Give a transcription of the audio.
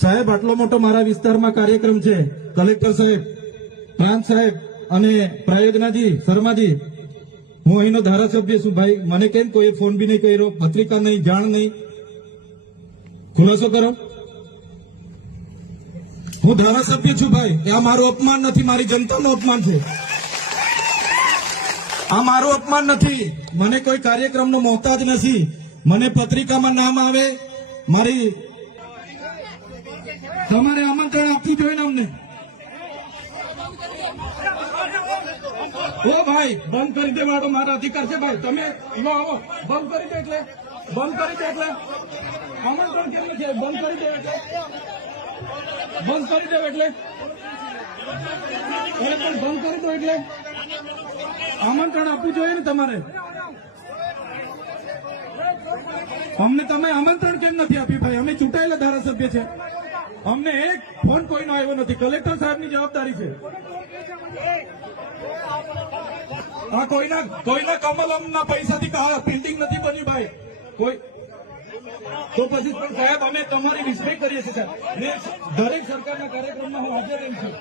સાહેબ આટલો મોટો મારા વિસ્તારમાં કાર્યક્રમ છે, કલેક્ટર સાહેબ, પ્રાંત સાહેબ અને પ્રાયોજનાજી શર્માજી, હું અહીંનો ધારાસભ્ય છું ભાઈ, મને કેમ કોઈ ફોન બી નહીં કર્યો, પત્રિકા નહીં, જાણ નહીં, ખુલાસો કરો. હું ધારાસભ્ય છું ભાઈ, આ મારું અપમાન નથી, મારી જનતાનું અપમાન છે. આ મારું અપમાન નથી, મને કોઈ કાર્યક્રમનો મોહતાજ નથી. મને પત્રિકામાં નામ આવે, મારી તમારે આમંત્રણ આપવું જોઈએ ને અમને. ઓ ભાઈ બંધ કરી દેવાડો, મારો અધિકાર છે ભાઈ. તમે આવો બંધ કરી દે એટલે આમંત્રણ કેમ નથી? બંધ કરી દે એટલે બંધ કરી દો એટલે પણ બંધ કરી દો એટલે આમંત્રણ આપવું જોઈએ ને તમારે. અમને તમે આમંત્રણ કેમ નથી આપ્યું ભાઈ? અમે ચૂંટાયેલા ધારાસભ્ય છે, અમને એક ફોન કોઈનો આવ્યો નથી. કલેક્ટર સાહેબની જવાબદારી છે. આ કોઈના કમલમના પૈસાથી બિલ્ડિંગ નથી બની ભાઈ. કોઈ તો પછી પણ સાહેબ અમે તમારી રિસ્પેક્ટ કરીએ છીએ સાહેબ, ને દરેક સરકારના કાર્યક્રમમાં હું હાજર રહું છું.